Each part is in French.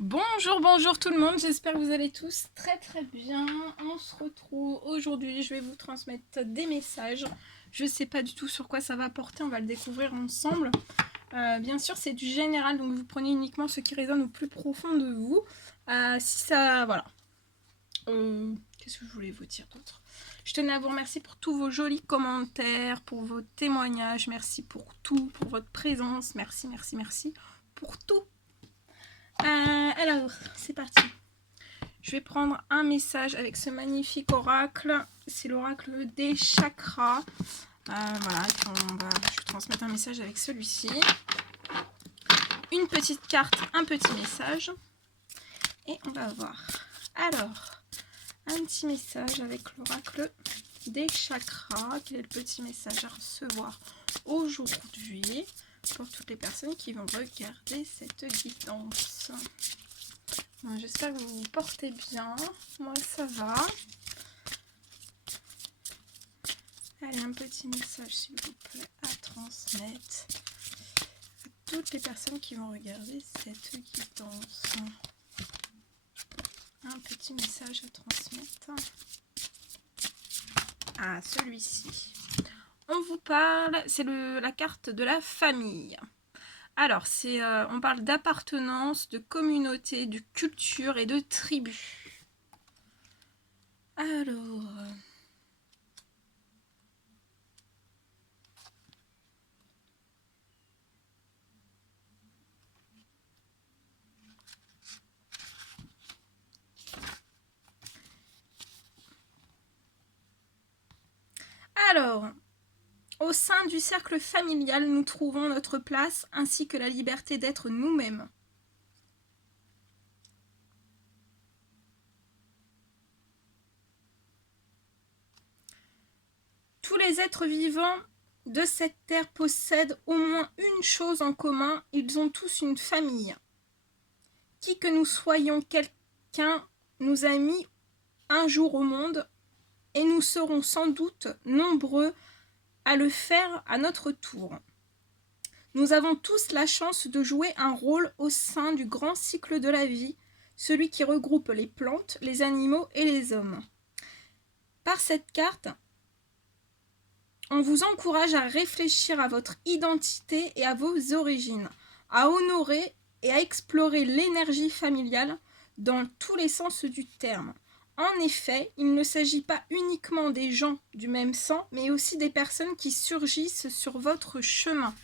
Bonjour, bonjour tout le monde, j'espère que vous allez tous très bien. On se retrouve aujourd'hui, je vais vous transmettre des messages. Je ne sais pas du tout sur quoi ça va porter, on va le découvrir ensemble. Bien sûr, c'est du général, donc vous prenez uniquement ce qui résonne au plus profond de vous. Si ça... Voilà. Qu'est-ce que je voulais vous dire d'autre? Je tenais à vous remercier pour tous vos jolis commentaires, pour vos témoignages. Merci pour tout, pour votre présence. Merci pour tout. Alors, c'est parti. Je vais prendre un message avec ce magnifique oracle. C'est l'oracle des chakras. Voilà, je vais transmettre un message avec celui-ci. Une petite carte, un petit message. Et on va voir. Alors, un petit message avec l'oracle des chakras. Quel est le petit message à recevoir aujourd'hui pour toutes les personnes qui vont regarder cette guidance? Bon, j'espère que vous vous portez bien. Moi, ça va. Allez, un petit message, s'il vous plaît, à transmettre à toutes les personnes qui vont regarder cette guidance. Un petit message à transmettre. Ah, celui-ci. On vous parle, c'est la carte de la famille. Alors, on parle d'appartenance, de communauté, de culture et de tribu. Alors, au sein du cercle familial, nous trouvons notre place ainsi que la liberté d'être nous-mêmes. Tous les êtres vivants de cette terre possèdent au moins une chose en commun, ils ont tous une famille. Qui que nous soyons, quelqu'un nous a mis un jour au monde et nous serons sans doute nombreux à le faire à notre tour. Nous avons tous la chance de jouer un rôle au sein du grand cycle de la vie, celui qui regroupe les plantes, les animaux et les hommes. Par cette carte, on vous encourage à réfléchir à votre identité et à vos origines, à honorer et à explorer l'énergie familiale dans tous les sens du terme. En effet, il ne s'agit pas uniquement des gens du même sang, mais aussi des personnes qui surgissent sur votre chemin,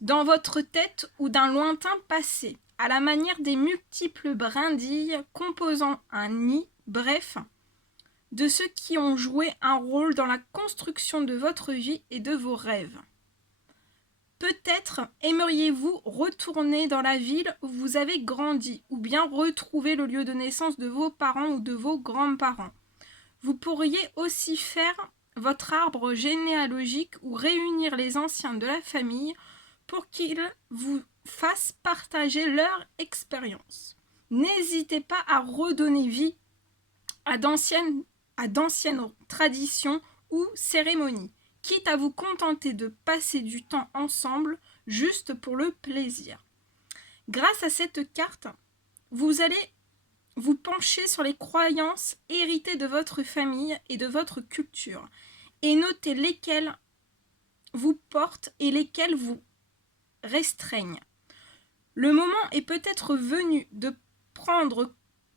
dans votre tête ou d'un lointain passé, à la manière des multiples brindilles composant un nid, bref, de ceux qui ont joué un rôle dans la construction de votre vie et de vos rêves. Peut-être aimeriez-vous retourner dans la ville où vous avez grandi, ou bien retrouver le lieu de naissance de vos parents ou de vos grands-parents. Vous pourriez aussi faire votre arbre généalogique ou réunir les anciens de la famille pour qu'ils vous fassent partager leur expérience. N'hésitez pas à redonner vie à d'anciennes traditions ou cérémonies, quitte à vous contenter de passer du temps ensemble juste pour le plaisir. Grâce à cette carte, vous allez vous pencher sur les croyances héritées de votre famille et de votre culture et noter lesquelles vous portent et lesquelles vous restreignent. Le moment est peut-être venu de prendre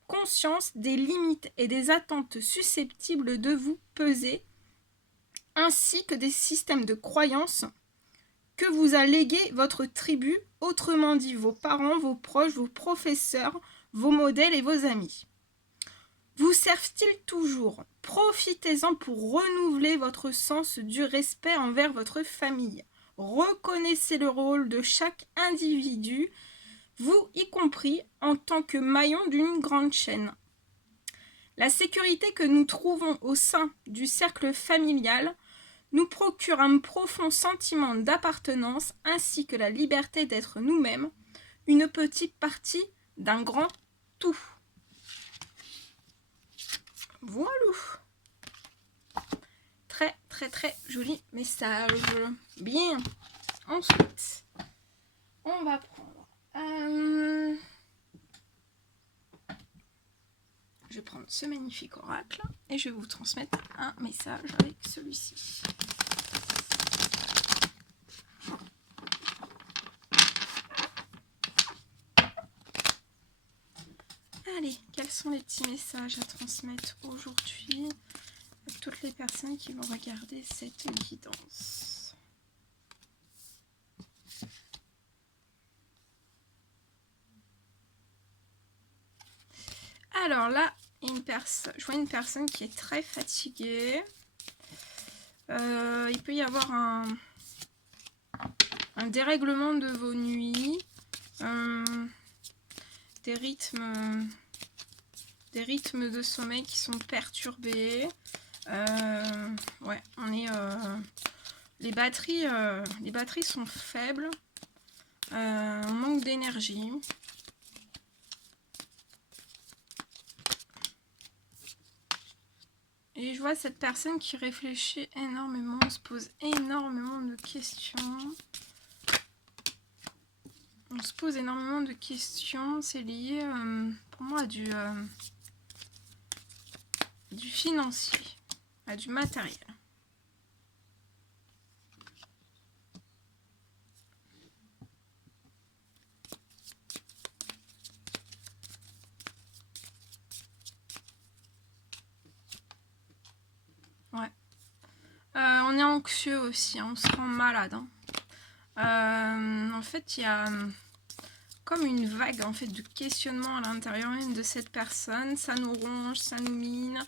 conscience des limites et des attentes susceptibles de vous peser, ainsi que des systèmes de croyances que vous a légués votre tribu, autrement dit vos parents, vos proches, vos professeurs, vos modèles et vos amis. Vous servent-ils toujours? Profitez-en pour renouveler votre sens du respect envers votre famille. Reconnaissez le rôle de chaque individu, vous y compris, en tant que maillon d'une grande chaîne. La sécurité que nous trouvons au sein du cercle familial nous procure un profond sentiment d'appartenance ainsi que la liberté d'être nous-mêmes, une petite partie d'un grand tout. Voilà. Très joli message. Bien. Ensuite, on va prendre prendre ce magnifique oracle et je vais vous transmettre un message avec celui-ci. Allez, quels sont les petits messages à transmettre aujourd'hui à toutes les personnes qui vont regarder cette guidance? Alors là, je vois une personne qui est très fatiguée. Il peut y avoir un dérèglement de vos nuits, des rythmes de sommeil qui sont perturbés. Ouais, les batteries sont faibles. On manque d'énergie. Et je vois cette personne qui réfléchit énormément, se pose énormément de questions. On se pose énormément de questions. C'est lié pour moi à du financier, à du matériel. Ouais. On est anxieux aussi, hein, on se rend malade. Hein. En fait, il y a comme une vague en fait de questionnement à l'intérieur même de cette personne. Ça nous ronge, ça nous mine,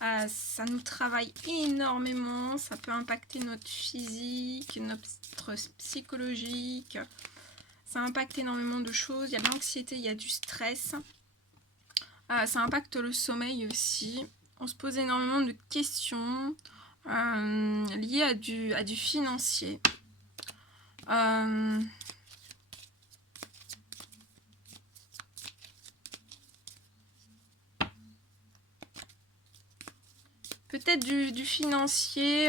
ça nous travaille énormément. Ça peut impacter notre physique, notre psychologique. Ça impacte énormément de choses. Il y a de l'anxiété, il y a du stress. Ça impacte le sommeil aussi. On se pose énormément de questions liées à du financier. Peut-être du financier.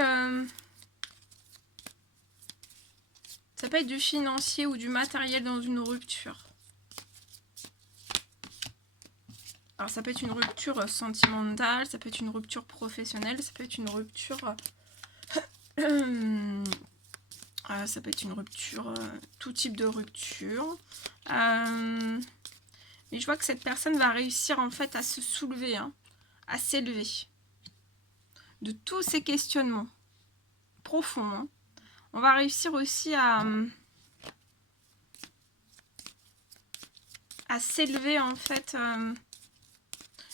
Ça peut être du financier ou du matériel dans une rupture. Alors ça peut être une rupture sentimentale, ça peut être une rupture professionnelle, ça peut être une rupture... ça peut être une rupture, tout type de rupture. Mais je vois que cette personne va réussir en fait à se soulever, hein, à s'élever de tous ces questionnements profonds. Hein. On va réussir aussi à s'élever en fait.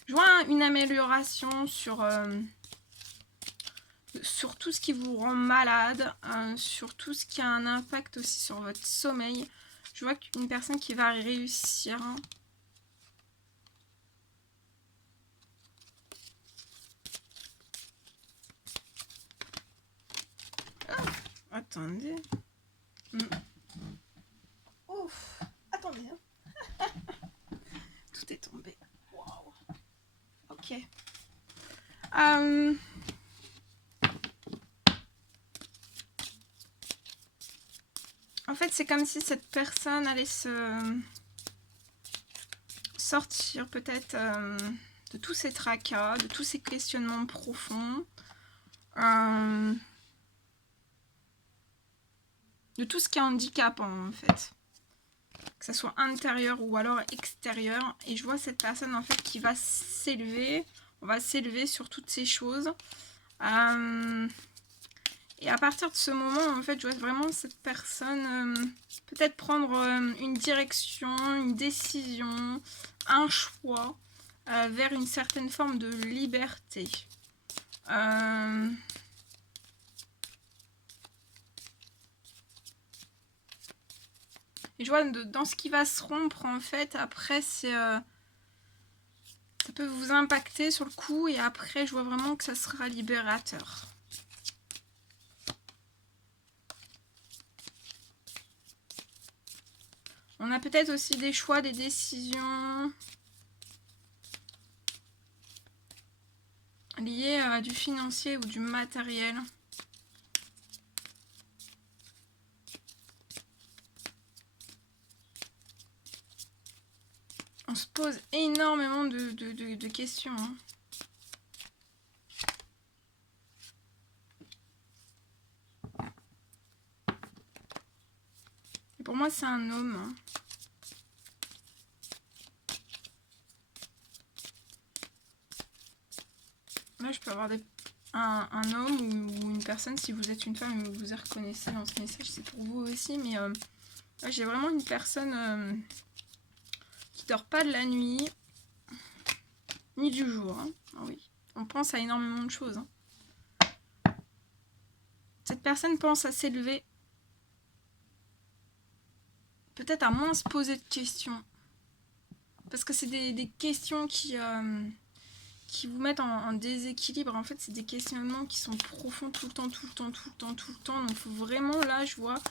Je vois une amélioration sur tout ce qui vous rend malade, sur tout ce qui a un impact aussi sur votre sommeil. Je vois qu'une personne qui va réussir. Hein. Attendez. Ouf, attendez. Hein. Tout est tombé. Wow. Ok. En fait, c'est comme si cette personne allait se sortir peut-être de tous ces tracas, de tous ces questionnements profonds. De tout ce qui est handicapant en fait, que ce soit intérieur ou alors extérieur. Et je vois cette personne en fait qui va s'élever, on va s'élever sur toutes ces choses. Et à partir de ce moment en fait, je vois vraiment cette personne peut-être prendre une direction, une décision, un choix vers une certaine forme de liberté. Et je vois dans ce qui va se rompre, en fait, après, c'est ça peut vous impacter sur le coup, et après, je vois vraiment que ça sera libérateur. On a peut-être aussi des choix, des décisions liées à du financier ou du matériel. On se pose énormément de questions. Hein. Pour moi, c'est un homme. Hein. Là, je peux avoir un homme ou une personne. Si vous êtes une femme et vous vous reconnaissez dans ce message, c'est pour vous aussi. Mais là, j'ai vraiment une personne qui dort pas de la nuit ni du jour. Hein. Ah oui, on pense à énormément de choses. Hein. Cette personne pense à s'élever. Peut-être à moins se poser de questions. Parce que c'est des questions qui vous mettent en déséquilibre. En fait, c'est des questionnements qui sont profonds tout le temps, tout le temps, tout le temps, tout le temps. Donc, il faut vraiment, là, je vois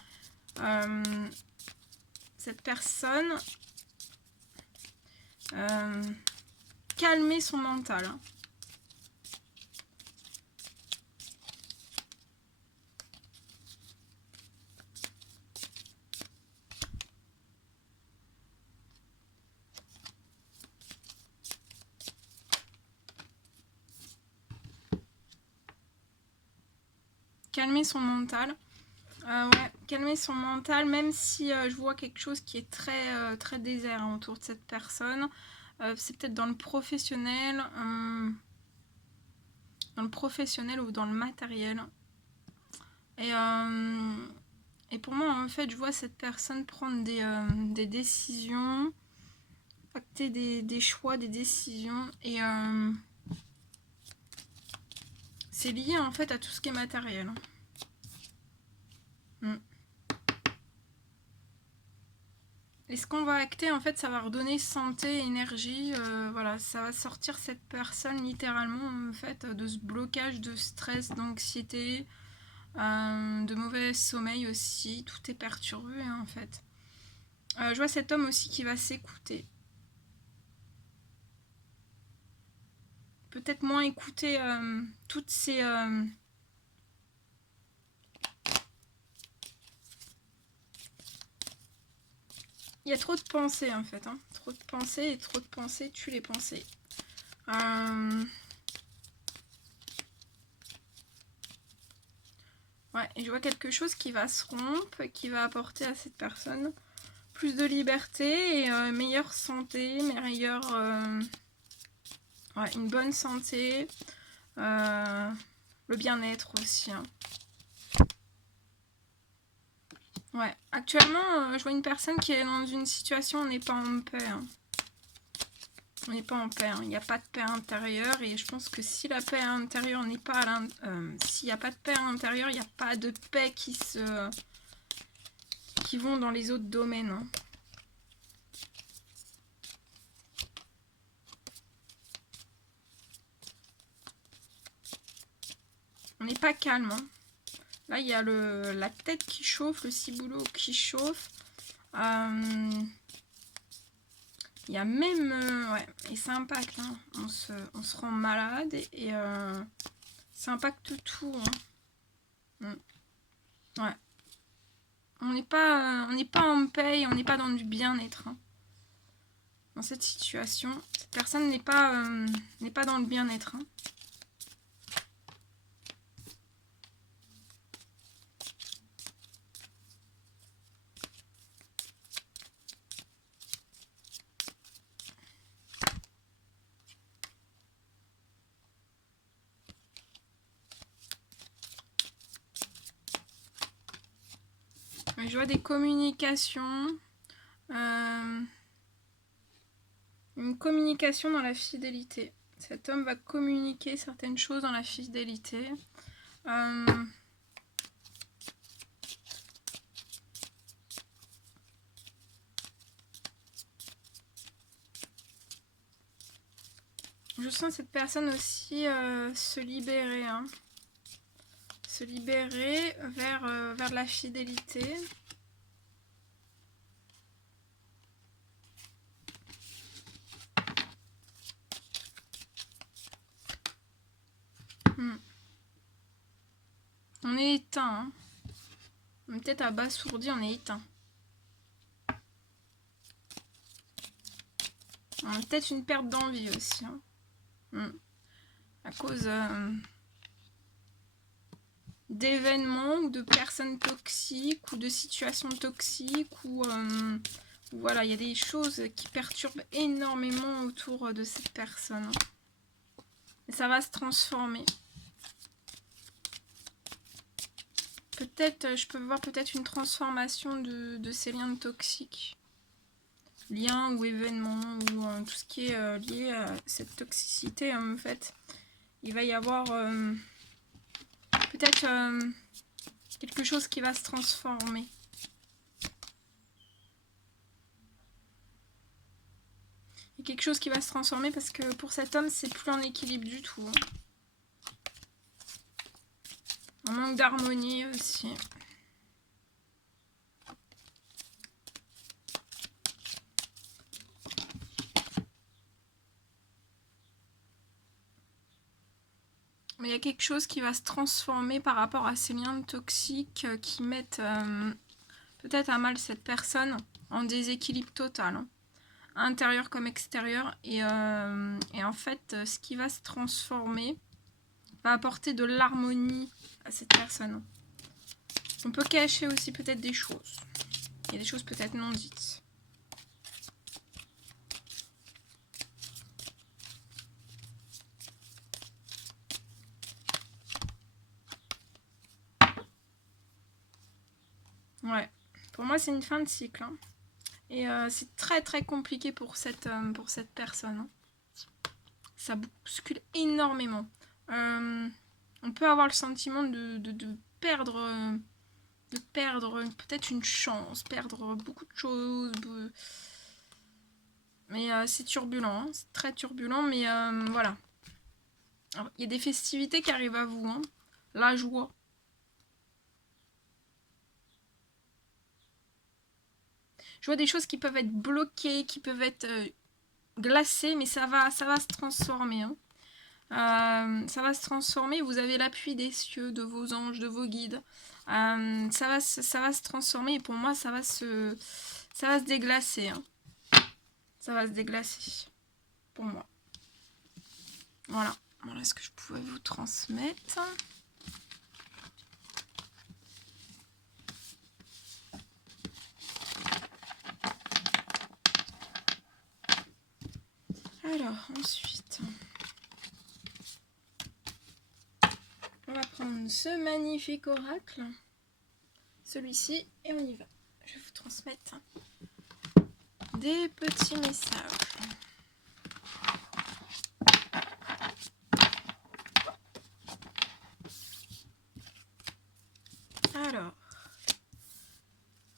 cette personne calmer son mental. Hein. Calmer son mental. Ouais, calmer son mental, même si je vois quelque chose qui est très désert hein, autour de cette personne. C'est peut-être dans le professionnel ou dans le matériel. Et pour moi, en fait, je vois cette personne prendre des décisions, acter des choix, des décisions. Et c'est lié en fait à tout ce qui est matériel. Et ce qu'on va acter, en fait, ça va redonner santé, énergie. Voilà, ça va sortir cette personne littéralement, en fait, de ce blocage de stress, d'anxiété, de mauvais sommeil aussi. Tout est perturbé, hein, en fait. Je vois cet homme aussi qui va s'écouter. Peut-être moins écouter toutes ces... Il y a trop de pensées en fait. Hein. Trop de pensées et trop de pensées tuent les pensées. Ouais, et je vois quelque chose qui va se rompre, qui va apporter à cette personne plus de liberté et meilleure santé, ouais, une bonne santé, le bien-être aussi. Hein. Ouais, actuellement, je vois une personne qui est dans une situation où on n'est pas en paix. Hein. On n'est pas en paix, hein. Il n'y a pas de paix intérieure et je pense que si la paix intérieure n'est pas s'il n'y a pas de paix à l'intérieur, il n'y a pas de paix qui vont dans les autres domaines. Hein. On n'est pas calme. Hein. Là, il y a la tête qui chauffe, le ciboulot qui chauffe. Il y a même... ouais, et ça impacte. Hein. On se rend malade et ça impacte tout. Hein. Ouais. On n'est pas en paix, on n'est pas dans du bien-être. Hein. Dans cette situation, cette personne n'est pas dans le bien-être. Hein. Je vois des communications. Une communication dans la fidélité. Cet homme va communiquer certaines choses dans la fidélité. Je sens cette personne aussi se libérer. Hein. Se libérer vers la fidélité. On est éteint. Hein. On est peut-être abasourdi, on est éteint. On a peut-être une perte d'envie aussi. Hein. À cause... d'événements ou de personnes toxiques ou de situations toxiques ou voilà, il y a des choses qui perturbent énormément autour de cette personne. Et ça va se transformer. Peut-être, je peux voir peut-être une transformation de ces liens toxiques. Liens ou événements ou tout ce qui est lié à cette toxicité en fait. Il va y avoir peut-être quelque chose qui va se transformer. Il y a quelque chose qui va se transformer parce que pour cet homme, c'est plus en équilibre du tout. Un manque d'harmonie aussi. Mais il y a quelque chose qui va se transformer par rapport à ces liens toxiques qui mettent peut-être à mal cette personne en déséquilibre total, hein, intérieur comme extérieur. Et en fait, ce qui va se transformer va apporter de l'harmonie à cette personne. On peut cacher aussi peut-être des choses. Il y a des choses peut-être non dites. Ouais, pour moi c'est une fin de cycle. Hein. Et c'est très très compliqué pour cette personne. Hein. Ça bouscule énormément. On peut avoir le sentiment de perdre peut-être une chance, perdre beaucoup de choses. Mais c'est turbulent, hein. C'est très turbulent, mais voilà. Il y a des festivités qui arrivent à vous. Hein. La joie. Je vois des choses qui peuvent être bloquées, qui peuvent être glacées, mais ça va se transformer. Hein. Ça va se transformer. Vous avez l'appui des cieux, de vos anges, de vos guides. Ça va se transformer et pour moi, ça va se déglacer. Hein. Ça va se déglacer. Pour moi. Voilà. Voilà ce que je pouvais vous transmettre. Alors, ensuite, on va prendre ce magnifique oracle, celui-ci, et on y va. Je vais vous transmettre des petits messages.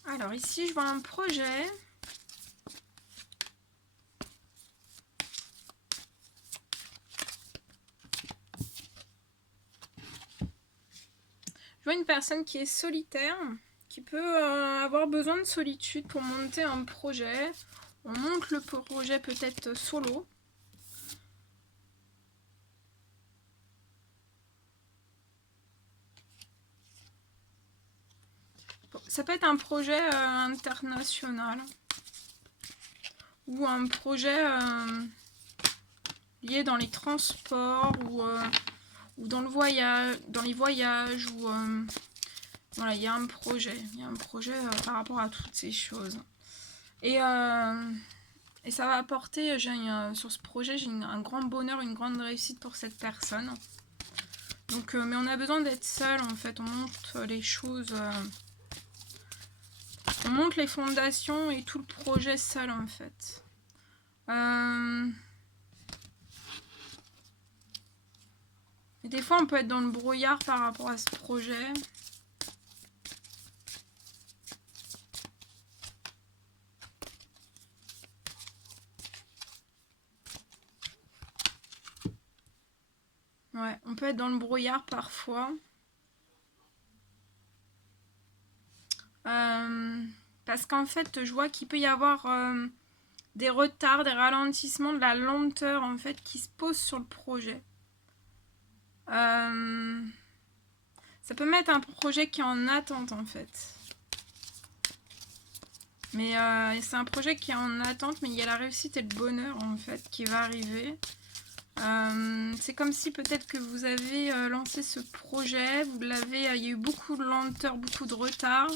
Alors ici, je vois un projet. Je vois une personne qui est solitaire, qui peut avoir besoin de solitude pour monter un projet. On monte le projet peut-être solo. Ça peut être un projet international ou un projet lié dans les transports ou dans le voyage, dans les voyages ou voilà, il y a un projet par rapport à toutes ces choses. Et ça va apporter, sur ce projet, j'ai un grand bonheur, une grande réussite pour cette personne. Donc, mais on a besoin d'être seul en fait, on monte les choses, on monte les fondations et tout le projet seul en fait. Et des fois on peut être dans le brouillard par rapport à ce projet. Ouais, on peut être dans le brouillard parfois. Parce qu'en fait, je vois qu'il peut y avoir des retards, des ralentissements, de la lenteur en fait qui se pose sur le projet. Ça peut mettre un projet qui est en attente en fait. Mais c'est un projet qui est en attente, mais il y a la réussite et le bonheur en fait qui va arriver. C'est comme si peut-être que vous avez lancé ce projet, vous l'avez, il y a eu beaucoup de lenteur, beaucoup de retard.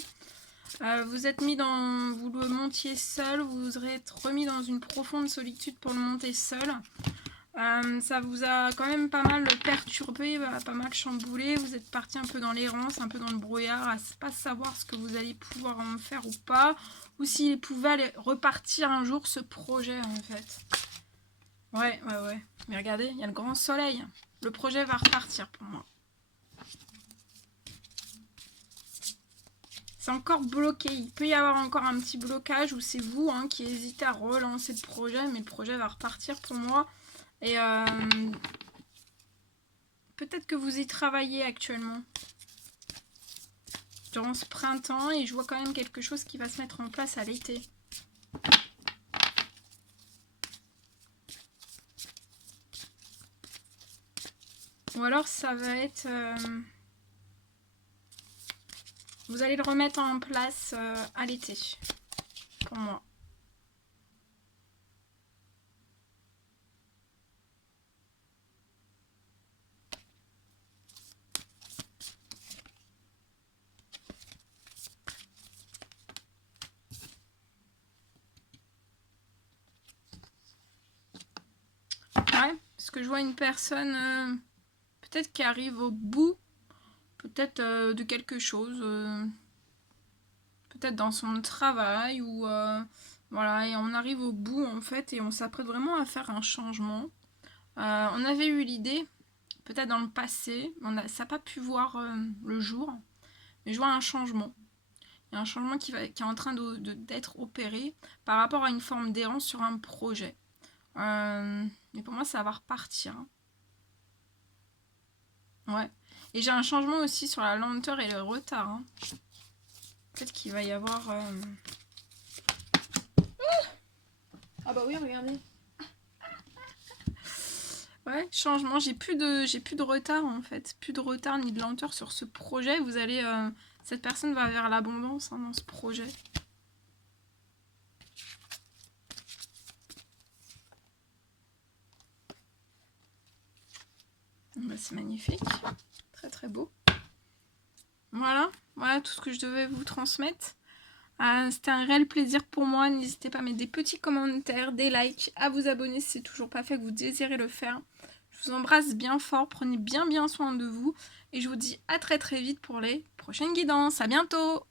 Vous êtes mis dans, vous le montiez seul, vous vous êtes remis dans une profonde solitude pour le monter seul. Ça vous a quand même pas mal perturbé, pas mal chamboulé. Vous êtes parti un peu dans l'errance, un peu dans le brouillard, à pas savoir ce que vous allez pouvoir en faire ou pas, ou s'il pouvait aller repartir un jour ce projet en fait. Ouais. Mais regardez, il y a le grand soleil. Le projet va repartir pour moi. C'est encore bloqué. Il peut y avoir encore un petit blocage où c'est vous qui hésitez à relancer le projet, mais le projet va repartir pour moi. Et peut-être que vous y travaillez actuellement durant ce printemps et je vois quand même quelque chose qui va se mettre en place à l'été. Ou alors ça va être... vous allez le remettre en place à l'été, pour moi. Ouais, parce que je vois une personne peut-être qui arrive au bout, peut-être de quelque chose, peut-être dans son travail, ou voilà, et on arrive au bout en fait, et on s'apprête vraiment à faire un changement. On avait eu l'idée, peut-être dans le passé, ça n'a pas pu voir le jour, mais je vois un changement. Il y a un changement qui est en train d'être opéré par rapport à une forme d'errance sur un projet. Mais pour moi, ça va repartir. Ouais. Et j'ai un changement aussi sur la lenteur et le retard. Peut-être qu'il va y avoir... Ah bah oui, regardez. Ouais, changement. J'ai plus de retard en fait. Plus de retard ni de lenteur sur ce projet. Vous allez... cette personne va vers l'abondance dans ce projet. Bah, c'est magnifique. Très très beau. Voilà tout ce que je devais vous transmettre. C'était un réel plaisir pour moi. N'hésitez pas à mettre des petits commentaires, des likes, à vous abonner si c'est toujours pas fait, que vous désirez le faire. Je vous embrasse bien fort, prenez bien soin de vous et je vous dis à très vite pour les prochaines guidances. À bientôt!